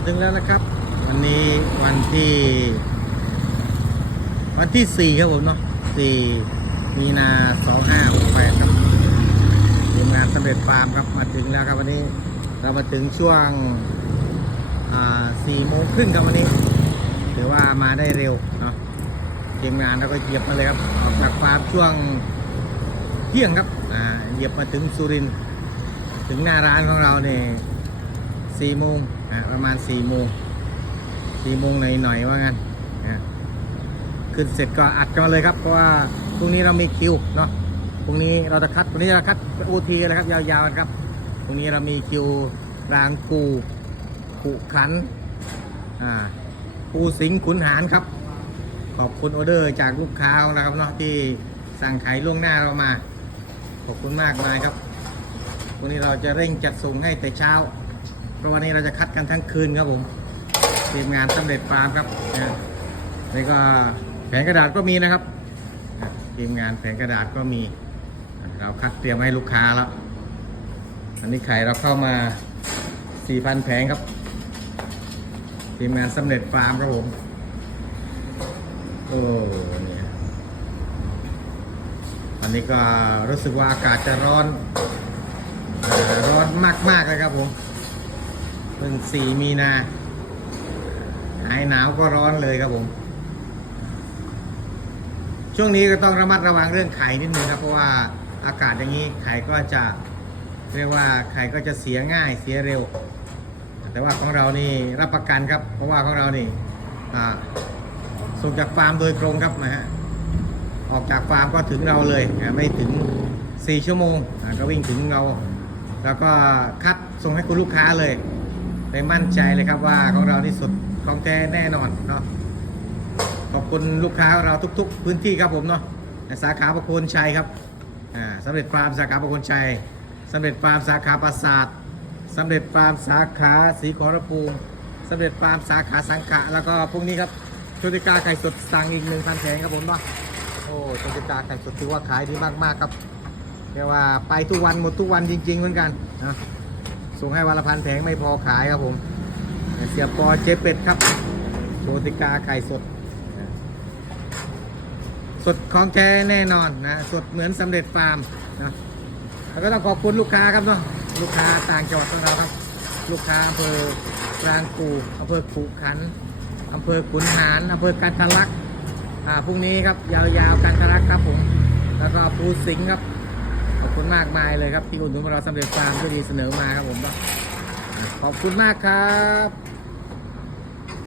าถึงแล้วนะครับ วันนี้วันที่ วันที่สี่ครับผมเนาะสี่มีนาสองห้าหกแปดครับทีมงานสำเร็จฟาร์มครับมาถึงแล้วครับวันนี้เรามาถึงช่วงสี่โมงครึ่งครับวันนี้ถือว่ามาได้เร็วเนาะทีมงานเราก็เหยียบมาเลยครับออกจากฟาร์มช่วงเที่ยงครับเหยียบมาถึงสุรินถึงหน้าร้านของเราเนี่ย สี่โมงอ่าประมาณสี่โมงสี่โมงหน่อยๆว่างั้นอ่าขึ้นเสร็จก็อัดกันมาเลยครับ เพราะว่าพรุ่งนี้เรามีคิวเนาะพรุ่งนี้เราจะคัดวันนี้เราคัดโอทีเลยครับยาวๆกันครับพรุ่งนี้เรามีคิวรางกูขุขันอ่าปูสิงขุนหารครับ ขอบคุณออเดอร์จากลูกค้าของเราครับเนาะที่สั่งขายล่วงหน้าเรามา ขอบคุณมากมายครับวันนี้เราจะเร่งจัดส่งให้แต่เช้า เพราะวันนี้เราจะคัดกันทั้งคืนครับผมทีมงานสำเร็จฟาร์มครับนี่ก็แผงกระดาษก็มีนะครับทีมงานแผงกระดาษก็มี เราคัดเตรียมให้ลูกค้าแล้ว อันนี้ไข่เราเข้ามา 4,000 แผงครับ ทีมงานสำเร็จฟาร์มครับผม โอ้เนี่ยอันนี้ก็รู้สึกว่าอากาศจะร้อน ร้อนมากๆเลยครับผม เพิ่ง4มีนา หายหนาวก็ร้อนเลยครับผม ช่วงนี้ก็ต้องระมัดระวังเรื่องไข่นิดนึงครับ เพราะว่าอากาศอย่างนี้ไข่ก็จะเรียกว่าไข่ก็จะเสียง่ายเสียเร็ว แต่ว่าของเรานี่รับประกันครับ เพราะว่าของเรานี่ส่งจากฟาร์มโดยตรงครับนะฮะออกจากฟาร์มก็ถึงเราเลยไม่ถึง 4 ชั่วโมงก็วิ่งถึงเรา แล้วก็คัดส่งให้คุณลูกค้าเลย ได้มั่นใจเลยครับว่าของเราที่สุดของแท้แน่นอนเนาะขอบคุณลูกค้าเราทุก ๆ พื้นที่ครับผมเนาะสาขาประโคนชัยครับอ่าสำเร็จฟาร์มสาขาประโคนชัยสำเร็จฟาร์มสาขาปราสาทสำเร็จฟาร์มสาขาสีขอรภูมิสำเร็จฟาร์มสาขาสังขะแล้วก็พรุ่งนี้ครับโชติกาไก่สดสั่งอีกหนึ่งพันแผงครับผมเนาะโอ้โชติกาไก่สดถือว่าขายดีมากๆครับเรียกว่าไปทุกวันหมดทุกวันจริง ๆ เหมือนกันนะ ส่งให้วันละพันแผงไม่พอขายครับผมเสียปอเจเป็ดครับโชติกาไก่สด สดของแท้แน่นอนนะ สดเหมือนสำเร็จฟาร์มนะแล้วก็ต้องขอบคุณลูกค้าครับเนาะลูกค้าต่างจังหวัดของเราครับ ลูกค้าอำเภอกลางกูอำเภอขุขันอำเภอขุนหารอำเภอกันทะลักอ่าพรุ่งนี้ครับยาวๆกันทะลักครับผมแล้วก็ภูสิงห์ครับ บคุณมากมายเลยครับที่อุดหนุนเราสำเร็จฟาร์มที่ดีเสนอมาครับผมขอบคุณมากครับ